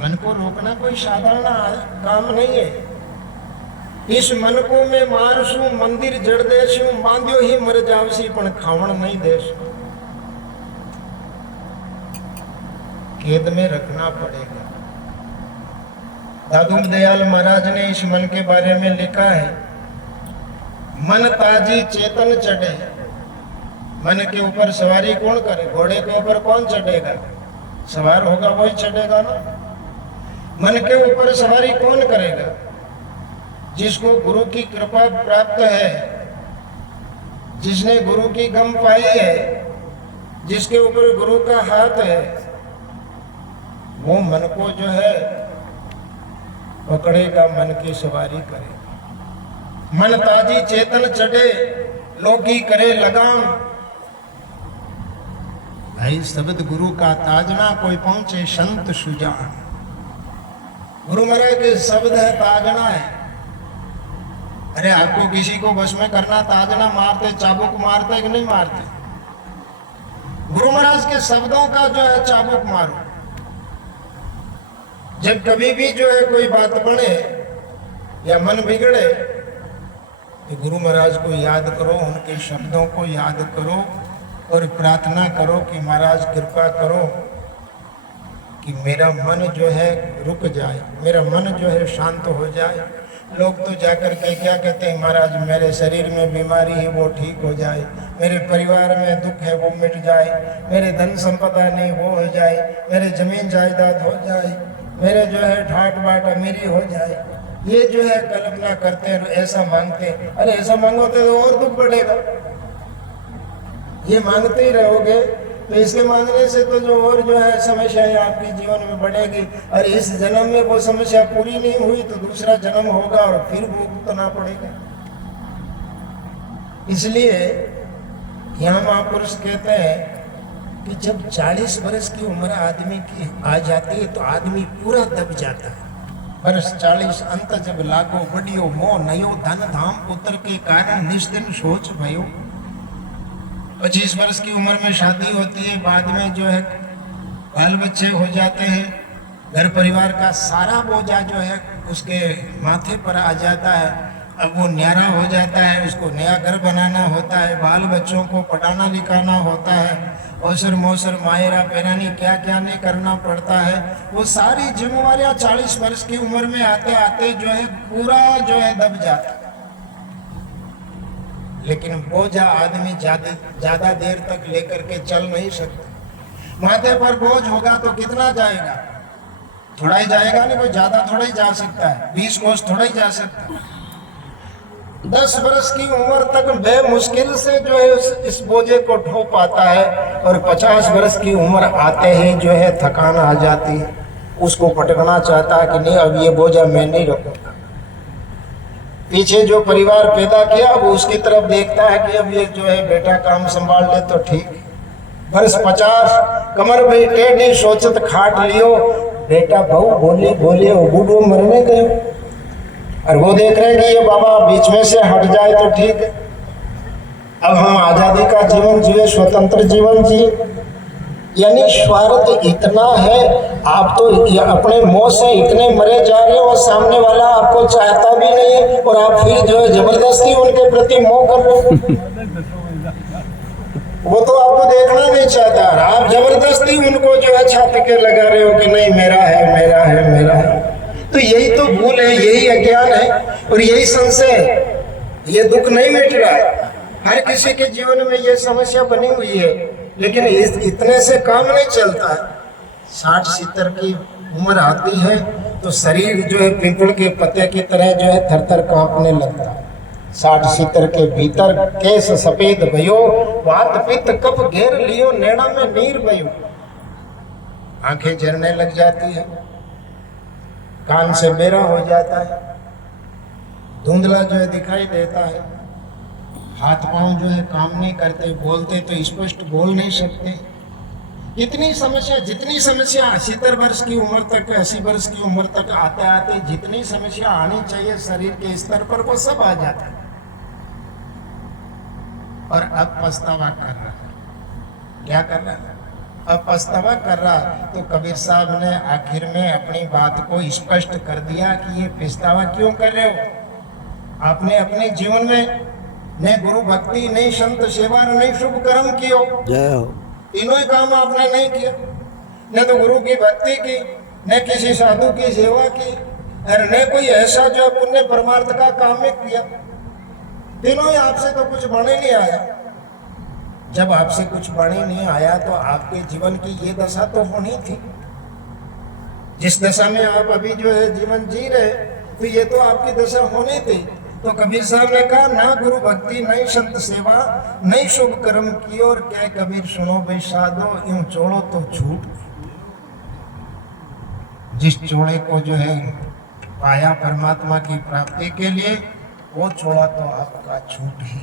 मन को रोकना कोई साधारण काम नहीं है। इस मन को मैं मारसू मंदिर जड़ देशू बांध्यो ही मर जावसी पण खावण नहीं देश। खेद में रखना पड़ेगा। दादू दयाल महाराज ने इस मन के बारे में लिखा है, मन ताजी चेतन चढ़े। मन के ऊपर सवारी कौन करे? घोड़े के ऊपर कौन चढ़ेगा? सवार होगा वही चढ़ेगा ना। मन के ऊपर सवारी कौन करेगा? जिसको गुरु की कृपा प्राप्त है, जिसने गुरु की गम पाई है, जिसके ऊपर गुरु का हाथ है, वो मन को जो है पकड़ेगा, मन की सवारी करेगा। मन ताजी चेतन चढ़े, लोगी करे लगाम। भाई शब्द गुरु का ताजना, कोई पहुंचे संत सुजान। गुरु महाराज के शब्द है, ताजना है। अरे आपको किसी को बस में करना, ताजना मारते, चाबुक मारते कि नहीं मारते? गुरु महाराज के शब्दों का जो है चाबुक मारो। जब कभी भी जो है कोई बात बने या मन बिगड़े तो गुरु महाराज को याद करो, उनके शब्दों को याद करो और प्रार्थना करो कि महाराज कृपा करो कि मेरा मन जो है रुक जाए, मेरा मन जो है शांत हो जाए। लोग तो जाकर के क्या कहते हैं, महाराज मेरे शरीर में बीमारी है वो ठीक हो जाए, मेरे परिवार में दुख है वो मिट जाए, मेरे धन संपदा नहीं वो हो जाए, मेरे जमीन जायदाद हो जाए, मेरे जो है ठाट बाट अमीरी हो जाए। ये जो है कल्पना करते हैं, ऐसा मांगते हैं। अरे ऐसा मांगोगे तो और दुख बढ़ेगा। ये मांगते ही रहोगे तो इसके मांगने से तो जो और जो है समस्याएं आपके जीवन में बढ़ेगी। और इस जन्म में वो समस्या पूरी नहीं हुई तो दूसरा जन्म होगा और फिर वो भुगतना पड़ेगा। इसलिए यहाँ महापुरुष कहते हैं कि जब 40 वर्ष की उम्र आदमी की आ जाती है तो आदमी पूरा दब जाता है। वर्ष 40 अंत जब लागो बढ़ियो मोह नयो धन धाम पुत्र के कारण निश्चिन सोच भयो। 25 वर्ष की उम्र में शादी होती है, बाद में जो है बाल बच्चे हो जाते हैं, घर परिवार का सारा बोझा जो है उसके माथे पर आ जाता है। अब वो न्यारा हो जाता है, उसको नया घर बनाना होता है, बाल बच्चों को पढ़ाना लिखाना होता है, औसर मौसर मायरा पेरानी क्या क्या नहीं करना पड़ता है। वो सारी जिम्मेवारियां 40 वर्ष की उम्र में आते आते जो है पूरा जो है दब जाता है। लेकिन बोझा आदमी ज्यादा देर तक लेकर के चल नहीं सकता। माथे पर बोझ होगा तो कितना जाएगा? थोड़ा ही जाएगा, नहीं कोई ज्यादा थोड़ा ही जा सकता है, 20 कोस थोड़ा ही जा सकता है। 10 वर्ष की उम्र तक बेमुश्किल से जो है इस बोझे को ढो पाता है और 50 वर्ष की उम्र आते ही जो है थकान आ जाती है, उसको पटकना चाहता है कि नहीं अब ये बोझा मैं नहीं रखूंगा। पीछे जो परिवार पैदा किया अब उसकी तरफ देखता है कि अब ये जो है बेटा काम संभाल ले तो ठीक। वर्ष 50 कमर भाई टेढ़ी सोचत खाट लियो, बेटा बहु बोले बोले वो बूढ़ो मरने गए और वो देख रहे हैं कि ये बाबा बीच में से हट जाए तो ठीक है। अब हम आजादी का जीवन जिए, स्वतंत्र जीवन जिए। यानी स्वार्थ इतना है, आप तो अपने मोह से इतने मरे जा रहे हो और सामने वाला आपको चाहता भी नहीं है और आप फिर जो है जबरदस्ती उनके प्रति मोह कर रहे हो। वो तो आपको देखना नहीं चाहता, आप जबरदस्ती उनको जो है छाती के लगा रहे हो कि नहीं मेरा है मेरा है मेरा है। तो यही तो भूल है, यही अज्ञान है और यही संशय। ये दुख नहीं मिट रहा है, हर किसी के जीवन में ये समस्या बनी हुई है, लेकिन इतने से काम नहीं चलता है। 60-70 की उम्र आती है तो शरीर जो है पिंपल के पत्ते की तरह जो है थर-थर कांपने लगता है। 60-70 के भीतर केस सफेद भयो, वात पित्त कफ घेर लियो, नैना में नीर भयो। आंखें झरने लग जाती है, कान से बेरा हो जाता है, धुंधला जो है दिखाई देता है, हाथ पांव जो है काम नहीं करते, बोलते तो स्पष्ट बोल नहीं सकते। इतनी समस्या, जितनी समस्या 70 वर्ष की उम्र तक, 80 वर्ष की उम्र तक आते आते जितनी समस्या आनी चाहिए शरीर के स्तर पर वो सब आ जाता है और अब पछतावा कर रहा है। क्या कर रहा है? अब पछतावा कर रहा। तो कबीर साहब ने आखिर में अपनी बात को स्पष्ट कर दिया कि ये पछतावा क्यों कर रहे हो। आपने अपने जीवन में न गुरु भक्ति, नहीं संत सेवा, नहीं शुभ कर्म कियो। तीनों ही काम आपने नहीं किया। न तो गुरु की भक्ति की, न किसी साधु की सेवा की, और न कोई ऐसा जो पुण्य परमार्थ का काम में किया। तीनों ही आपसे तो कुछ बने नहीं आया। जब आपसे कुछ बने नहीं आया तो आपके जीवन की ये दशा तो होनी थी। जिस दशा में आप अभी जो है जीवन जी रहे, तो ये तो आपकी दशा होनी थी। तो कबीर साहब ने कहा, ना गुरु भक्ति, नहीं संत सेवा, नहीं शुभ कर्म की, और क्या कबीर सुनो भाई साधो, यूं चोड़ो तो छूट। जिस चोड़े को जो है पाया परमात्मा की प्राप्ति के लिए, वो चोड़ा तो आपका छूट ही